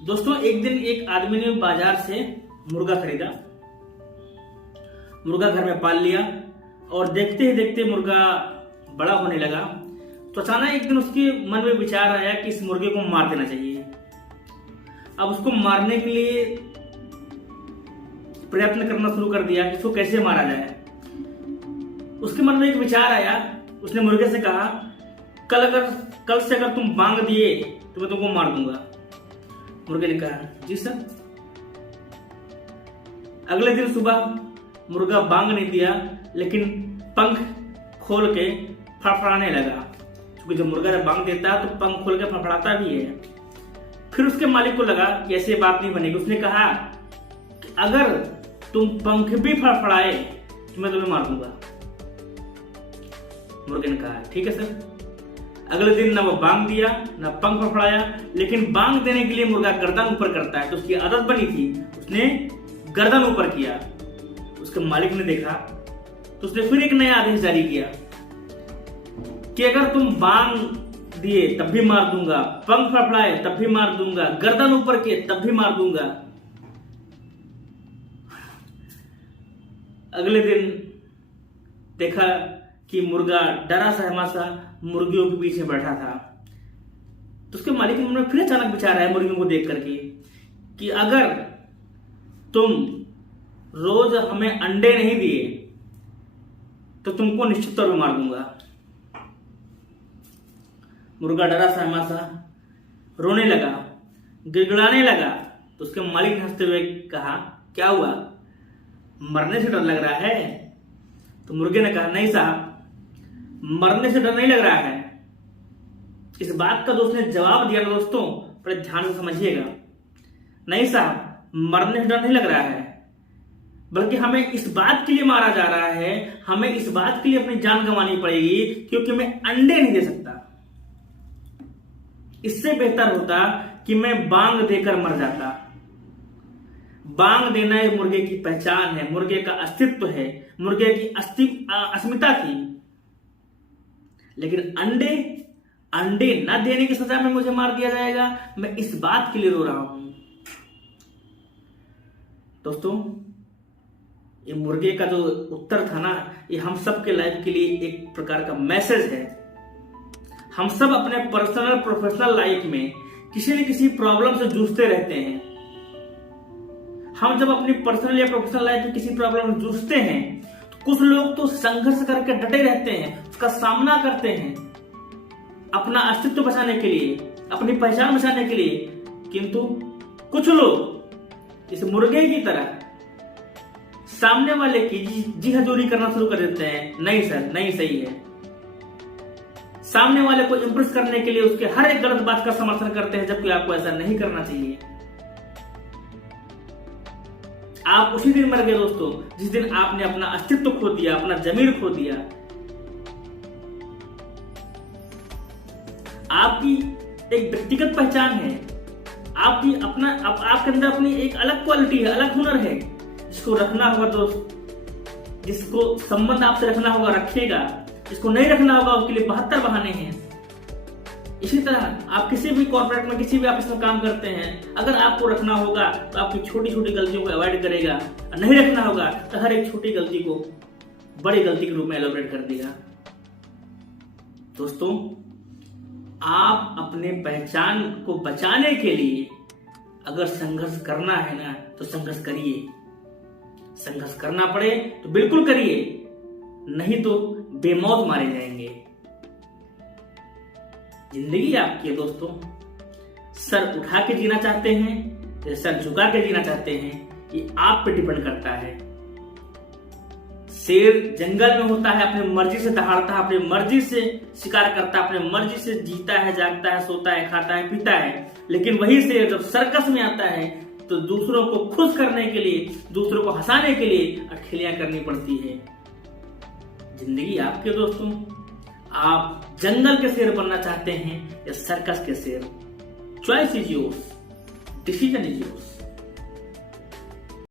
दोस्तों, एक दिन एक आदमी ने बाजार से मुर्गा खरीदा, मुर्गा घर में पाल लिया और देखते ही देखते मुर्गा बड़ा होने लगा। तो अचानक एक दिन उसके मन में विचार आया कि इस मुर्गे को मार देना चाहिए। अब उसको मारने के लिए प्रयत्न करना शुरू कर दिया कि इसको कैसे मारा जाए। उसके मन में एक विचार आया, उसने मुर्गे से कहा, कल से अगर तुम बांग दिए तो मैं तुमको मार दूंगा। मुर्गे ने कहा, जी सर। अगले दिन सुबह मुर्गा बांग नहीं दिया, लेकिन पंख खोल के फड़फड़ाने लगा, क्योंकि जब मुर्गा जब बांग देता है तो पंख खोल के फड़फड़ाता भी है। फिर उसके मालिक को लगा कि ऐसे बात नहीं बनेगी। उसने कहा कि अगर तुम पंख भी फड़फड़ाए तो मैं तुम्हें मार दूंगा। मुर्गे ने कहा, ठीक है सर। अगले दिन ना वो बांग दिया ना पंख फड़फड़ाया, लेकिन बांग देने के लिए मुर्गा गर्दन ऊपर करता है, तो उसकी आदत बनी थी, उसने गर्दन ऊपर किया। उसके मालिक ने देखा तो उसने फिर एक नया आदेश जारी किया कि अगर तुम बांग दिए तब भी मार दूंगा, पंख फड़फड़ाए तब भी मार दूंगा, गर्दन ऊपर किए तब भी मार दूंगा। अगले दिन देखा कि मुर्गा डरा सहमा सा मुर्गियों के पीछे बैठा था। तो उसके मालिक के मन में फिर अचानक विचार आया मुर्गियों को देख करके कि अगर तुम रोज हमें अंडे नहीं दिए तो तुमको निश्चित तौर पर मार दूंगा। मुर्गा डरा सहमा सा रोने लगा, गिड़गिड़ाने लगा। तो उसके मालिक ने हंसते हुए कहा, क्या हुआ, मरने से डर लग रहा है? तो मुर्गे ने कहा, नहीं साहब, मरने से डर नहीं लग रहा है। इस बात का जो उसने जवाब दिया ना दोस्तों, बड़े ध्यान से समझिएगा। नहीं साहब, मरने से डर नहीं लग रहा है, बल्कि हमें इस बात के लिए मारा जा रहा है, हमें इस बात के लिए अपनी जान गंवानी पड़ेगी क्योंकि मैं अंडे नहीं दे सकता। इससे बेहतर होता कि मैं बांग देकर मर जाता। बांग देना एक मुर्गे की पहचान है, मुर्गे का अस्तित्व है, मुर्गे की अस्मिता थी। लेकिन अंडे न देने की सजा में मुझे मार दिया जाएगा, मैं इस बात के लिए रो रहा हूं। दोस्तों, ये मुर्गे का जो उत्तर था ना, ये हम सब के लाइफ के लिए एक प्रकार का मैसेज है। हम सब अपने पर्सनल प्रोफेशनल लाइफ में किसी न किसी प्रॉब्लम से जूझते रहते हैं। हम जब अपनी पर्सनल या प्रोफेशनल लाइफ में किसी प्रॉब्लम से जूझते हैं तो कुछ लोग तो संघर्ष करके डटे रहते हैं, उसका सामना करते हैं अपना अस्तित्व बचाने के लिए, अपनी पहचान बचाने के लिए। किंतु कुछ लोग इस मुर्गे की तरह सामने वाले की जी हजूरी करना शुरू कर देते हैं, नहीं सर, नहीं सही है। सामने वाले को इंप्रेस करने के लिए उसके हर एक गलत बात का समर्थन करते हैं, जबकि आपको ऐसा नहीं करना चाहिए। आप उसी दिन मर गए दोस्तों जिस दिन आपने अपना अस्तित्व खो दिया, अपना जमीर खो दिया। आपकी एक व्यक्तिगत पहचान है, आपके अंदर अपनी एक अलग क्वालिटी है, अलग हुनर है, जिसको रखना होगा दोस्त, जिसको संबंध आपसे रखना होगा रखेगा, जिसको नहीं रखना होगा उसके लिए 72 बहाने हैं। इसी तरह आप किसी भी कॉर्पोरेट में, किसी भी ऑफिस में काम करते हैं, अगर आपको रखना होगा तो आपकी छोटी छोटी गलतियों को अवॉइड करेगा, और नहीं रखना होगा तो हर एक छोटी गलती को बड़ी गलती के रूप में एलोब्रेट कर देगा। दोस्तों, आप अपने पहचान को बचाने के लिए अगर संघर्ष करना है ना, तो संघर्ष करिए। संघर्ष करना पड़े तो बिल्कुल करिए, नहीं तो बेमौत मारे जाएंगे। जिंदगी आपकी है दोस्तों। सर उठा के जीना चाहते हैं या सर झुका के जीना चाहते हैं, ये आप पे डिपेंड करता है। शेर जंगल में होता है, अपनी मर्जी से दहाड़ता है, अपनी मर्जी से शिकार करता है, अपनी मर्जी से जीता है, जागता है, सोता है, खाता है, पीता है। लेकिन वही शेर जब सर्कस में आता है तो दूसरों को खुश करने के लिए, दूसरों को हंसाने के लिए अठखेलियां करनी पड़ती है। जिंदगी आपके दोस्तों। आप जंगल के शेर बनना चाहते हैं या सर्कस के शेर? Choice is yours, decision is yours.